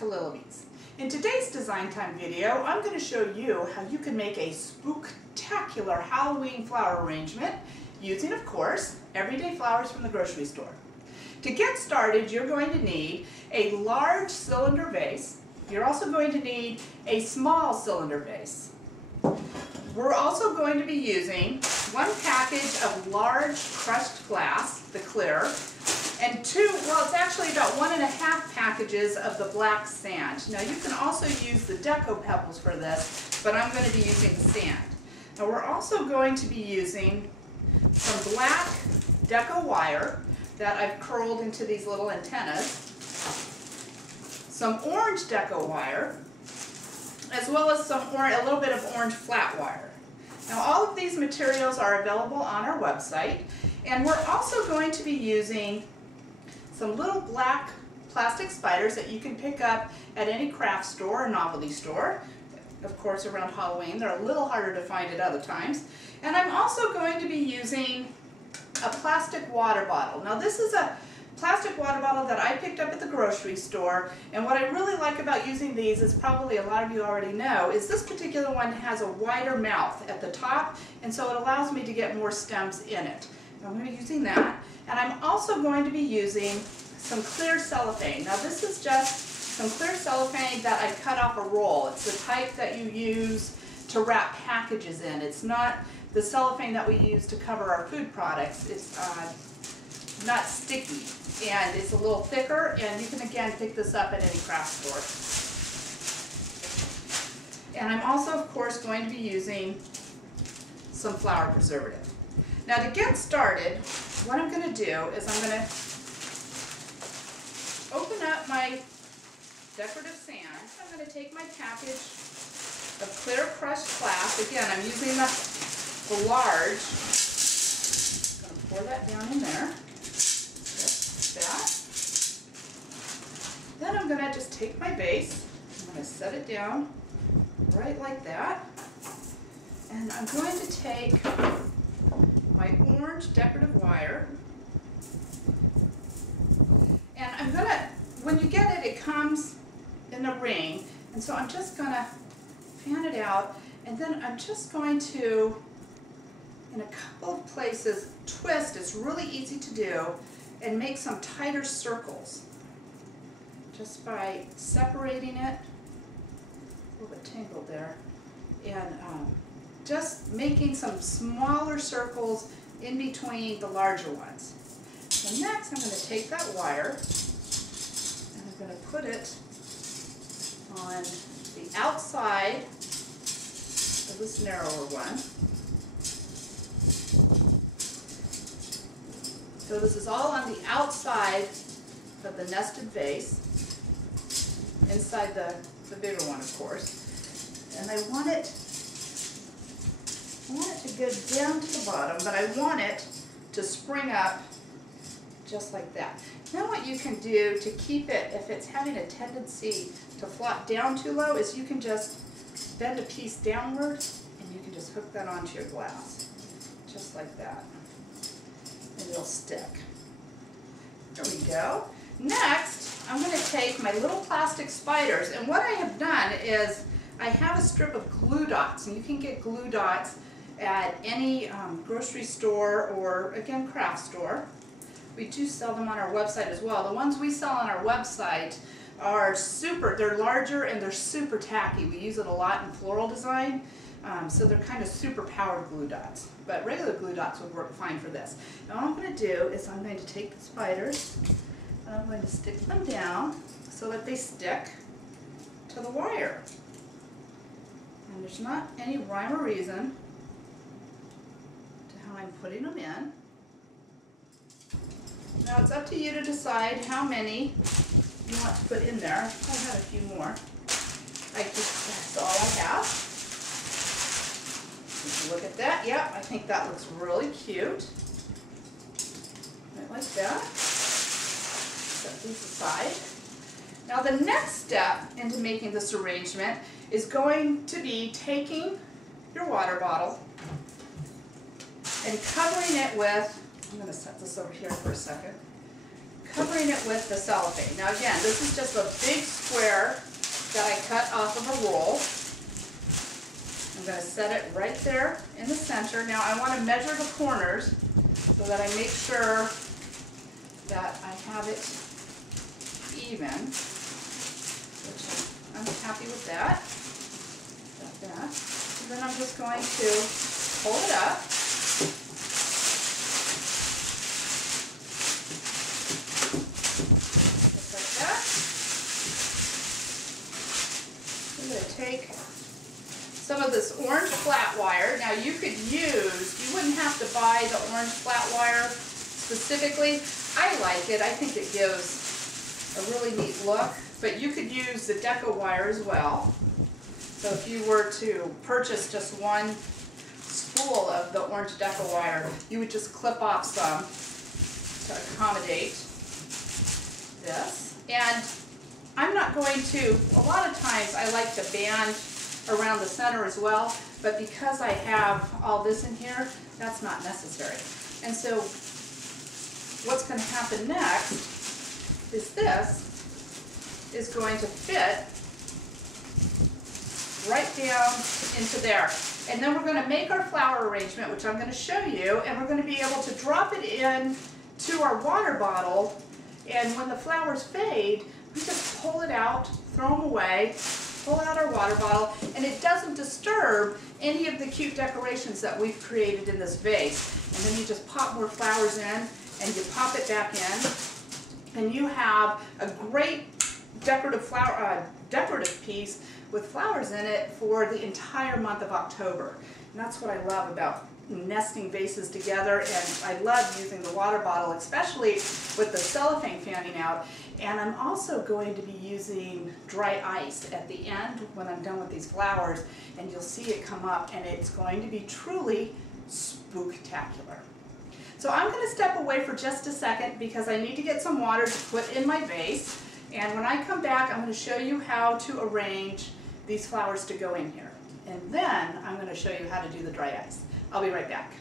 Spooktacular. In today's Design Time video, I'm going to show you how you can make a spooktacular Halloween flower arrangement using, of course, everyday flowers from the grocery store. To get started, you're going to need a large cylinder vase. You're also going to need a small cylinder vase. We're also going to be using one package of large crushed glass, the clear, and it's actually about 1.5 packages of the black sand. Now you can also use the deco pebbles for this, but I'm going to be using the sand. Now we're also going to be using some black deco wire that I've curled into these little antennas, some orange deco wire, as well as a little bit of orange flat wire. Now all of these materials are available on our website, and we're also going to be using some little black plastic spiders that you can pick up at any craft store or novelty store. Of course, around Halloween, they're a little harder to find at other times. And I'm also going to be using a plastic water bottle. Now this is a plastic water bottle that I picked up at the grocery store, and what I really like about using these, is probably a lot of you already know, is this particular one has a wider mouth at the top, and so it allows me to get more stems in it. I'm going to be using that, and I'm also going to be using some clear cellophane. Now this is just some clear cellophane that I cut off a roll. It's the type that you use to wrap packages in. It's not the cellophane that we use to cover our food products. It's not sticky, and it's a little thicker, and you can again pick this up at any craft store. And I'm also, of course, going to be using some flower preservative. Now to get started, what I'm going to do is I'm going to open up my decorative sand. I'm going to take my package of clear crushed glass. Again, I'm using the large. I'm going to pour that down in there. Just that. Then I'm going to just take my base. I'm going to set it down right like that. And I'm going to take my orange decorative wire. And I'm going to, when you get it, it comes in a ring. And so I'm just going to fan it out. And then I'm just going to, in a couple of places, twist. It's really easy to do, and make some tighter circles. Just by separating it, a little bit tangled there, and just making some smaller circles in between the larger ones. So next I'm going to take that wire and I'm going to put it on the outside of this narrower one. So this is all on the outside of the nested vase, inside the bigger one, of course. And I want it to go down to the bottom, but I want it to spring up just like that. Now what you can do to keep it, if it's having a tendency to flop down too low, is you can just bend a piece downward and you can just hook that onto your glass, just like that. And it'll stick. There we go. Next, I'm going to take my little plastic spiders, and what I have done is I have a strip of glue dots, and you can get glue dots at any grocery store or, again, craft store. We do sell them on our website as well. The ones we sell on our website are they're larger and they're super tacky. We use it a lot in floral design, so they're kind of super powered glue dots. But regular glue dots would work fine for this. Now what I'm going to do is I'm going to take the spiders and I'm going to stick them down so that they stick to the wire. And there's not any rhyme or reason to how I'm putting them in. Now it's up to you to decide how many you want to put in there. I have a few more. That's all I have. Look at that. Yep, I think that looks really cute. Right like that. Set these aside. Now the next step into making this arrangement is going to be taking your water bottle and covering it with, I'm going to set this over here for a second, covering it with the cellophane. Now again, this is just a big square that I cut off of a roll. I'm going to set it right there in the center. Now I want to measure the corners so that I make sure that I have it even, which I'm happy with that. Got that. And then I'm just going to pull it up. Just like that. I'm going to take some of this orange flat wire. Now you could use, you wouldn't have to buy the orange flat wire specifically. I like it. I think it gives a really neat look, but you could use the deco wire as well. So if you were to purchase just one spool of the orange deco wire, you would just clip off some to accommodate this. And I'm not going to, a lot of times I like to band around the center as well, but because I have all this in here, that's not necessary. And so what's going to happen next is this is going to fit right down into there. And then we're going to make our flower arrangement, which I'm going to show you, and we're going to be able to drop it in to our water bottle, and when the flowers fade, we just pull it out, throw them away, pull out our water bottle, and it doesn't disturb any of the cute decorations that we've created in this vase. And then you just pop more flowers in, and you pop it back in, and you have a great decorative piece with flowers in it for the entire month of October. And that's what I love about nesting vases together, and I love using the water bottle, especially with the cellophane fanning out. And I'm also going to be using dry ice at the end when I'm done with these flowers, and you'll see it come up, and it's going to be truly spooktacular. So I'm going to step away for just a second because I need to get some water to put in my vase, and when I come back I'm going to show you how to arrange these flowers to go in here. And then I'm going to show you how to do the dry ice. I'll be right back.